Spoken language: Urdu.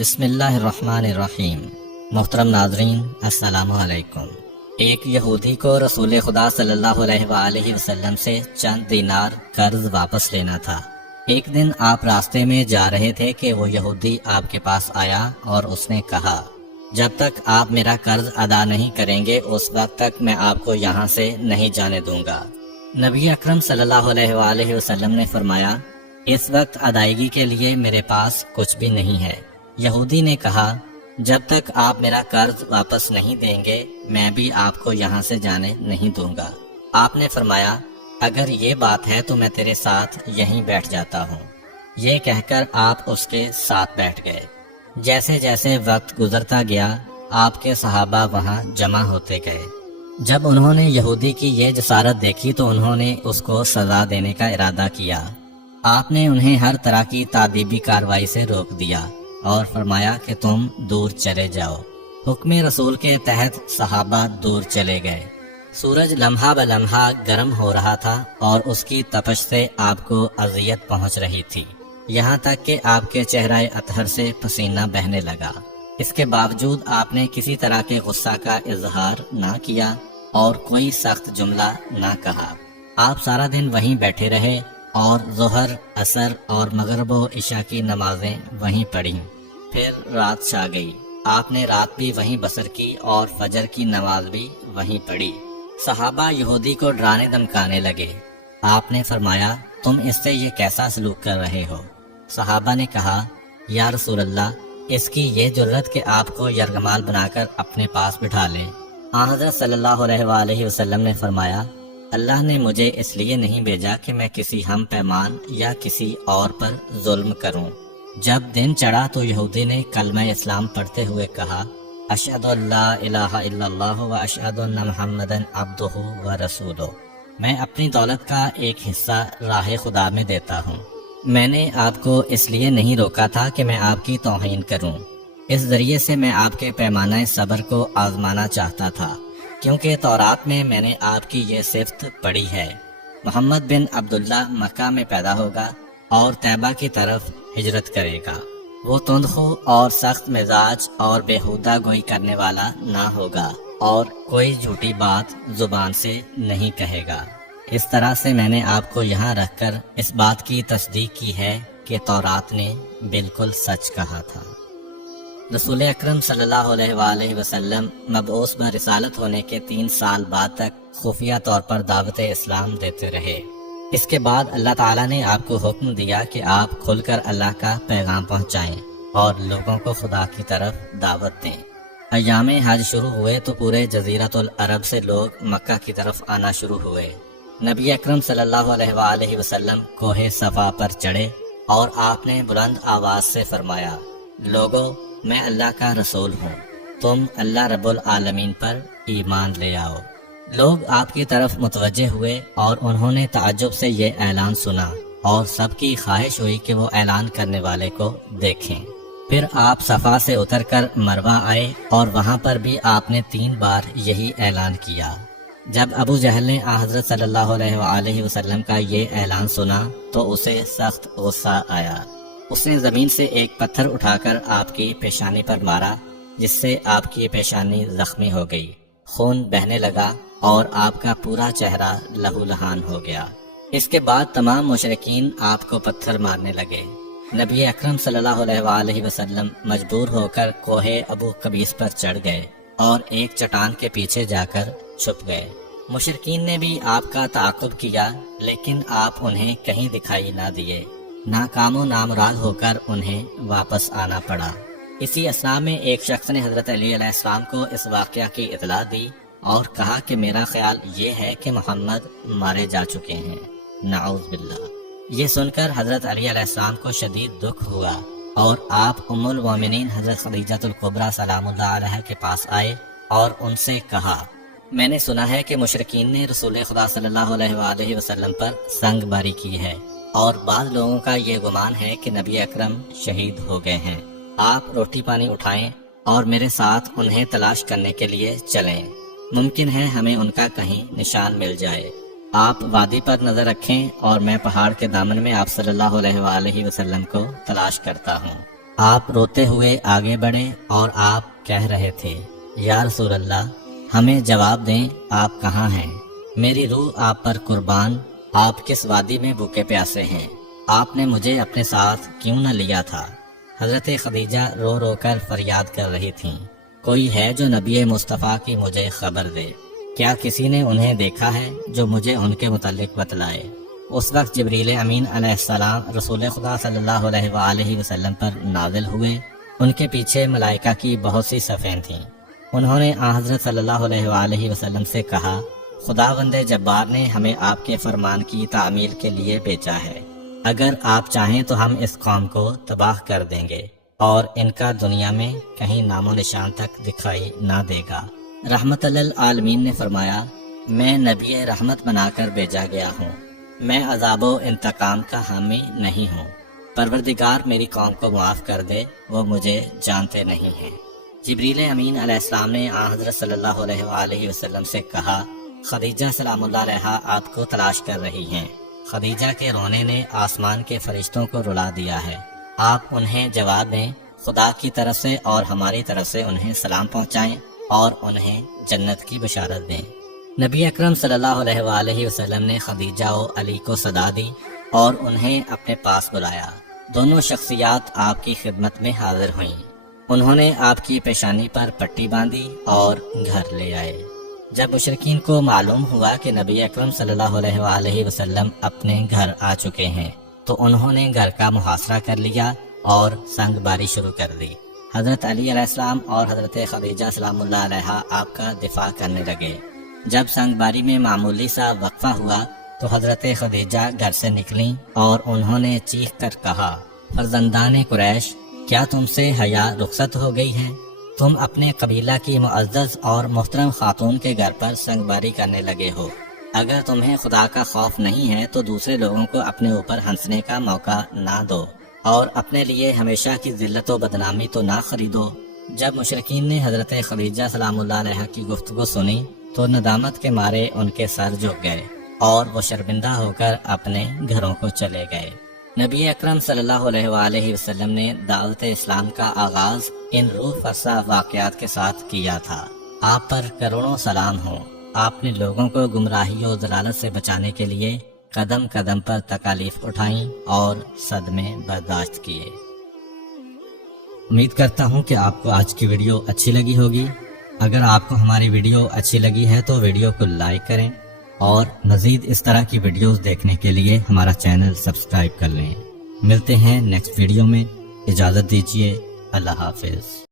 بسم اللہ الرحمن الرحیم۔ محترم ناظرین، السلام علیکم۔ ایک یہودی کو رسول خدا صلی اللہ علیہ وآلہ وسلم سے چند دینار قرض واپس لینا تھا۔ ایک دن آپ راستے میں جا رہے تھے کہ وہ یہودی آپ کے پاس آیا اور اس نے کہا، جب تک آپ میرا قرض ادا نہیں کریں گے اس وقت تک میں آپ کو یہاں سے نہیں جانے دوں گا۔ نبی اکرم صلی اللہ علیہ وآلہ وسلم نے فرمایا، اس وقت ادائیگی کے لیے میرے پاس کچھ بھی نہیں ہے۔ یہودی نے کہا، جب تک آپ میرا قرض واپس نہیں دیں گے میں بھی آپ کو یہاں سے جانے نہیں دوں گا۔ آپ نے فرمایا، اگر یہ بات ہے تو میں تیرے ساتھ یہیں بیٹھ جاتا ہوں۔ یہ کہہ کر آپ اس کے ساتھ بیٹھ گئے۔ جیسے جیسے وقت گزرتا گیا آپ کے صحابہ وہاں جمع ہوتے گئے۔ جب انہوں نے یہودی کی یہ جسارت دیکھی تو انہوں نے اس کو سزا دینے کا ارادہ کیا۔ آپ نے انہیں ہر طرح کی تادیبی کارروائی سے روک دیا اور فرمایا کہ تم دور چلے جاؤ۔ حکم رسول کے تحت صحابہ دور چلے گئے۔ سورج لمحہ بلمحہ گرم ہو رہا تھا اور اس کی تپش سے آپ کو اذیت پہنچ رہی تھی، یہاں تک کہ آپ کے چہرہ اطہر سے پسینہ بہنے لگا۔ اس کے باوجود آپ نے کسی طرح کے غصہ کا اظہار نہ کیا اور کوئی سخت جملہ نہ کہا۔ آپ سارا دن وہیں بیٹھے رہے اور ظہر، عصر اور مغرب و عشاء کی نمازیں وہیں پڑھیں۔ پھر رات چھا گئی۔ آپ نے رات بھی وہیں بسر کی اور فجر کی نماز بھی وہیں پڑھی۔ صحابہ یہودی کو ڈرانے دھمکانے لگے۔ آپ نے فرمایا، تم اس سے یہ کیسا سلوک کر رہے ہو؟ صحابہ نے کہا، یا رسول اللہ، اس کی یہ جرت کہ آپ کو یرغمال بنا کر اپنے پاس بٹھا لے۔ حضرت صلی اللہ علیہ وآلہ وسلم نے فرمایا، اللہ نے مجھے اس لیے نہیں بھیجا کہ میں کسی ہم پیمان یا کسی اور پر ظلم کروں۔ جب دن چڑھا تو یہودی نے کلمہ اسلام پڑھتے ہوئے کہا، اشہد ان لا الہ الا اللہ و اشہد ان محمدا عبدہ و رسولہ۔ میں اپنی دولت کا ایک حصہ راہ خدا میں دیتا ہوں۔ میں نے آپ کو اس لیے نہیں روکا تھا کہ میں آپ کی توہین کروں۔ اس ذریعے سے میں آپ کے پیمانہ صبر کو آزمانا چاہتا تھا، کیونکہ تورات میں میں نے آپ کی یہ صفت پڑھی ہے، محمد بن عبداللہ مکہ میں پیدا ہوگا اور طیبہ کی طرف ہجرت کرے گا۔ وہ تندخو اور سخت مزاج اور بیہودہ گوئی کرنے والا نہ ہوگا اور کوئی جھوٹی بات زبان سے نہیں کہے گا۔ اس طرح سے میں نے آپ کو یہاں رکھ کر اس بات کی تصدیق کی ہے کہ تورات نے بالکل سچ کہا تھا۔ رسول اکرم صلی اللہ علیہ وآلہ وسلم مبعوث برسالت ہونے کے 3 سال بعد تک خفیہ طور پر دعوت اسلام دیتے رہے۔ اس کے بعد اللہ تعالیٰ نے آپ کو حکم دیا کہ آپ کھل کر اللہ کا پیغام پہنچائیں اور لوگوں کو خدا کی طرف دعوت دیں۔ ایام حج شروع ہوئے تو پورے جزیرۃ العرب سے لوگ مکہ کی طرف آنا شروع ہوئے۔ نبی اکرم صلی اللہ علیہ وآلہ وسلم کوہ صفا پر چڑھے اور آپ نے بلند آواز سے فرمایا، لوگو، میں اللہ کا رسول ہوں، تم اللہ رب العالمین پر ایمان لے آؤ۔ لوگ آپ کی طرف متوجہ ہوئے اور انہوں نے تعجب سے یہ اعلان سنا اور سب کی خواہش ہوئی کہ وہ اعلان کرنے والے کو دیکھیں۔ پھر آپ صفا سے اتر کر مروہ آئے اور وہاں پر بھی آپ نے 3 بار یہی اعلان کیا۔ جب ابو جہل نے حضرت صلی اللہ علیہ وآلہ وسلم کا یہ اعلان سنا تو اسے سخت غصہ آیا۔ اس نے زمین سے ایک پتھر اٹھا کر آپ کی پیشانی پر مارا، جس سے آپ کی پیشانی زخمی ہو گئی، خون بہنے لگا اور آپ کا پورا چہرہ لہو لہان ہو گیا۔ اس کے بعد تمام مشرکین آپ کو پتھر مارنے لگے۔ نبی اکرم صلی اللہ علیہ وآلہ وسلم مجبور ہو کر کوہ ابو قبیس پر چڑھ گئے اور ایک چٹان کے پیچھے جا کر چھپ گئے۔ مشرکین نے بھی آپ کا تعاقب کیا لیکن آپ انہیں کہیں دکھائی نہ دیے۔ ناکام و نامراد ہو کر انہیں واپس آنا پڑا۔ اسی اثناء میں ایک شخص نے حضرت علی علیہ السلام کو اس واقعہ کی اطلاع دی اور کہا کہ میرا خیال یہ ہے کہ محمد مارے جا چکے ہیں، نعوذ باللہ۔ یہ سن کر حضرت علی علیہ السلام کو شدید دکھ ہوا اور آپ ام المومنین حضرت خدیجہ الکبریٰ سلام اللہ علیہ کے پاس آئے اور ان سے کہا، میں نے سنا ہے کہ مشرکین نے رسول خدا صلی اللہ علیہ وآلہ وسلم پر سنگ باری کی ہے اور بعض لوگوں کا یہ گمان ہے کہ نبی اکرم شہید ہو گئے ہیں۔ آپ روٹی پانی اٹھائیں اور میرے ساتھ انہیں تلاش کرنے کے لیے چلیں، ممکن ہے ہمیں ان کا کہیں نشان مل جائے۔ آپ وادی پر نظر رکھیں اور میں پہاڑ کے دامن میں آپ صلی اللہ علیہ وآلہ وسلم کو تلاش کرتا ہوں۔ آپ روتے ہوئے آگے بڑھے اور آپ کہہ رہے تھے یا رسول اللہ ہمیں جواب دیں آپ کہاں ہیں؟ میری روح آپ پر قربان، آپ کس وادی میں بھوکے پیاسے ہیں؟ آپ نے مجھے اپنے ساتھ کیوں نہ لیا تھا؟ حضرت خدیجہ رو رو کر فریاد کر رہی تھیں، کوئی ہے جو نبی مصطفیٰ کی مجھے خبر دے؟ کیا کسی نے انہیں دیکھا ہے جو مجھے ان کے متعلق بتلائے؟ اس وقت جبریل امین علیہ السلام رسول خدا صلی اللہ علیہ وآلہ وسلم پر نازل ہوئے۔ ان کے پیچھے ملائکہ کی بہت سی صفیں تھیں۔ انہوں نے آن حضرت صلی اللہ علیہ وآلہ وسلم سے کہا، خداوند جبار نے ہمیں آپ کے فرمان کی تعمیل کے لیے بھیجا ہے، اگر آپ چاہیں تو ہم اس قوم کو تباہ کر دیں گے اور ان کا دنیا میں کہیں نام و نشان تک دکھائی نہ دے گا۔ رحمت للعالمین نے فرمایا، میں نبی رحمت بنا کر بھیجا گیا ہوں، میں عذاب و انتقام کا حامی نہیں ہوں۔ پروردگار میری قوم کو معاف کر دے، وہ مجھے جانتے نہیں ہیں۔ جبریل امین علیہ السلام نے آن حضرت صلی اللہ علیہ وآلہ وسلم سے کہا، خدیجہ سلام اللہ علیہا آپ کو تلاش کر رہی ہیں۔ خدیجہ کے رونے نے آسمان کے فرشتوں کو رلا دیا ہے، آپ انہیں جواب دیں، خدا کی طرف سے اور ہماری طرف سے انہیں سلام پہنچائیں اور انہیں جنت کی بشارت دیں۔ نبی اکرم صلی اللہ علیہ وآلہ وسلم نے خدیجہ و علی کو صدا دی اور انہیں اپنے پاس بلایا۔ دونوں شخصیات آپ کی خدمت میں حاضر ہوئیں۔ انہوں نے آپ کی پیشانی پر پٹی باندھی اور گھر لے آئے۔ جب مشرکین کو معلوم ہوا کہ نبی اکرم صلی اللہ علیہ وآلہ وسلم اپنے گھر آ چکے ہیں تو انہوں نے گھر کا محاصرہ کر لیا اور سنگ باری شروع کر دی۔ حضرت علی علیہ السلام اور حضرت خدیجہ سلام اللہ علیہا آپ کا دفاع کرنے لگے۔ جب سنگ باری میں معمولی سا وقفہ ہوا تو حضرت خدیجہ گھر سے نکلیں اور انہوں نے چیخ کر کہا، فرزندان قریش، کیا تم سے حیا رخصت ہو گئی ہے؟ تم اپنے قبیلہ کی معزز اور محترم خاتون کے گھر پر سنگ باری کرنے لگے ہو۔ اگر تمہیں خدا کا خوف نہیں ہے تو دوسرے لوگوں کو اپنے اوپر ہنسنے کا موقع نہ دو اور اپنے لیے ہمیشہ کی ذلت و بدنامی تو نہ خریدو۔ جب مشرکین نے حضرت خدیجہ سلام اللہ علیہا کی گفتگو سنی تو ندامت کے مارے ان کے سر جھک گئے اور وہ شرمندہ ہو کر اپنے گھروں کو چلے گئے۔ نبی اکرم صلی اللہ علیہ وآلہ وسلم نے دعوت اسلام کا آغاز ان روح فرسا واقعات کے ساتھ کیا تھا۔ آپ پر کروڑوں سلام ہوں۔ آپ نے لوگوں کو گمراہی و ضلالت سے بچانے کے لیے قدم قدم پر تکالیف اٹھائیں اور صدمے برداشت کیے۔ امید کرتا ہوں کہ آپ کو آج کی ویڈیو اچھی لگی ہوگی۔ اگر آپ کو ہماری ویڈیو اچھی لگی ہے تو ویڈیو کو لائک کریں اور مزید اس طرح کی ویڈیوز دیکھنے کے لیے ہمارا چینل سبسکرائب کر لیں۔ ملتے ہیں نیکسٹ ویڈیو میں، اجازت دیجیے، اللہ حافظ۔